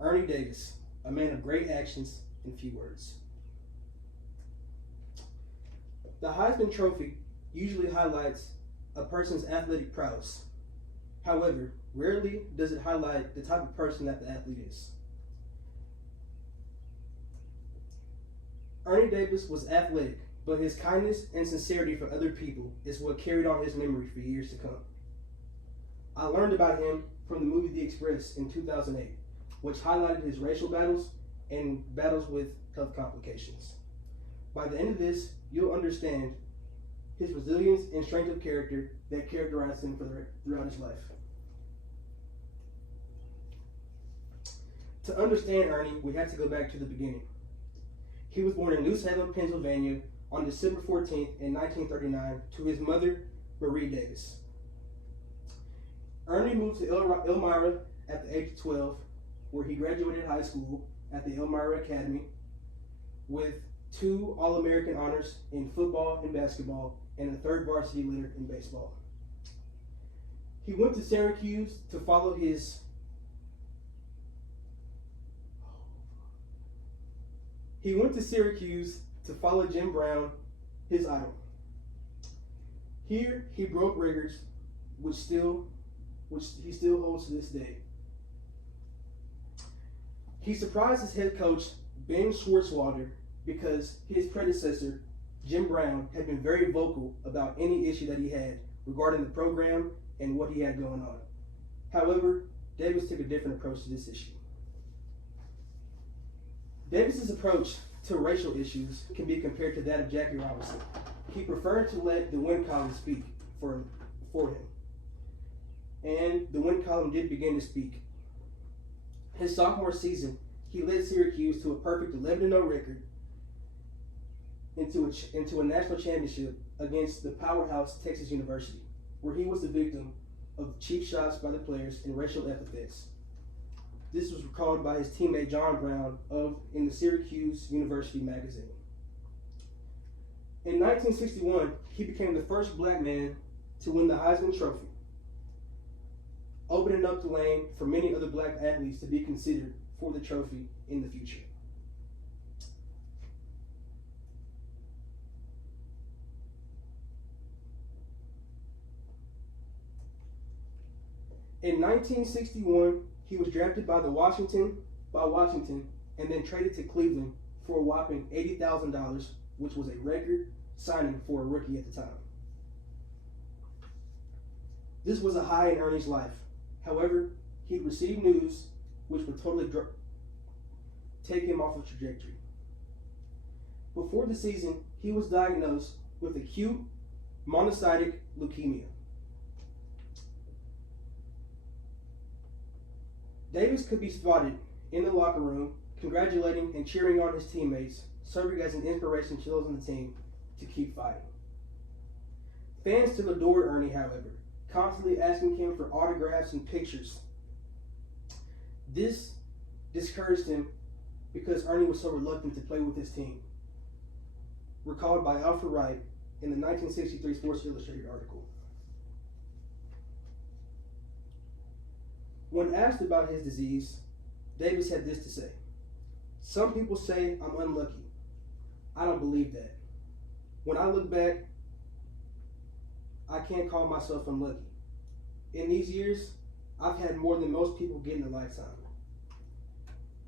Ernie Davis, a man of great actions and few words. The Heisman Trophy usually highlights a person's athletic prowess. However, rarely does it highlight the type of person that the athlete is. Ernie Davis was athletic, but his kindness and sincerity for other people is what carried on his memory for years to come. I learned about him from the movie The Express in 2008, which highlighted his racial battles and battles with health complications. By the end of this, you'll understand his resilience and strength of character that characterized him throughout his life. To understand Ernie, we have to go back to the beginning. He was born in New Salem, Pennsylvania on December 14th in 1939 to his mother, Marie Davis. Ernie moved to Elmira at the age of 12, where he graduated high school at the Elmira Academy with 2 All-American honors in football and basketball and a 3rd varsity leader in baseball. He went to Syracuse to follow Jim Brown, his idol. Here he broke records, which he still holds to this day. He surprised his head coach, Ben Schwartzwalder, because his predecessor, Jim Brown, had been very vocal about any issue that he had regarding the program and what he had going on. However, Davis took a different approach to this issue. Davis's approach to racial issues can be compared to that of Jackie Robinson. He preferred to let the win column speak for him. And the win column did begin to speak. His sophomore season, he led Syracuse to a perfect 11-0 record into a national championship against the powerhouse Texas University, where he was the victim of cheap shots by the players and racial epithets. This was recalled by his teammate John Brown in the Syracuse University magazine. In 1961, he became the first black man to win the Heisman Trophy, opening up the lane for many other black athletes to be considered for the trophy in the future. In 1961, he was drafted by Washington and then traded to Cleveland for a whopping $80,000, which was a record signing for a rookie at the time. This was a high in Ernie's life. However, he'd received news which would totally take him off a trajectory. Before the season, he was diagnosed with acute monocytic leukemia. Davis could be spotted in the locker room, congratulating and cheering on his teammates, serving as an inspiration to those on the team to keep fighting. Fans still adored Ernie, however, constantly asking him for autographs and pictures. This discouraged him because Ernie was so reluctant to play with his team. Recalled by Alfred Wright in the 1963 Sports Illustrated article. When asked about his disease, Davis had this to say: "Some people say I'm unlucky. I don't believe that. When I look back, I can't call myself unlucky. In these years, I've had more than most people get in a lifetime."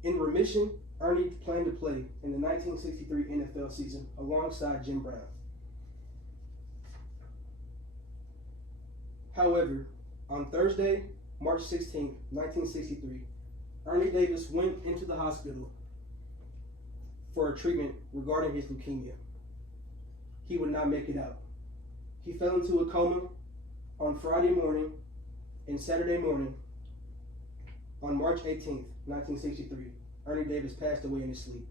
In remission, Ernie planned to play in the 1963 NFL season alongside Jim Brown. However, on Thursday, March 16, 1963, Ernie Davis went into the hospital for a treatment regarding his leukemia. He would not make it out. He fell into a coma on Friday morning and Saturday morning. On March 18, 1963, Ernie Davis passed away in his sleep.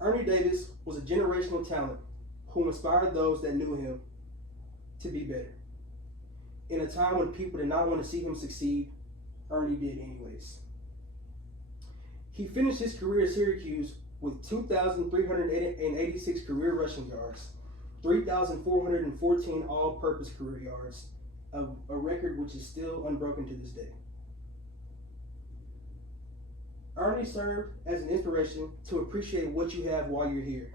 Ernie Davis was a generational talent who inspired those that knew him to be better. In a time when people did not want to see him succeed, Ernie did anyways. He finished his career at Syracuse with 2,386 career rushing yards, 3,414 all-purpose career yards, a record which is still unbroken to this day. Ernie served as an inspiration to appreciate what you have while you're here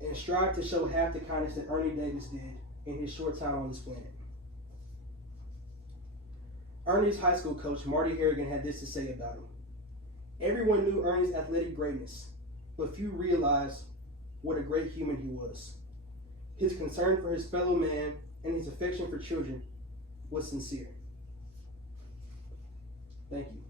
and strive to show half the kindness that Ernie Davis did in his short time on this planet. Ernie's high school coach, Marty Harrigan, had this to say about him. Everyone knew Ernie's athletic greatness, but few realized what a great human he was. His concern for his fellow man and his affection for children was sincere. Thank you.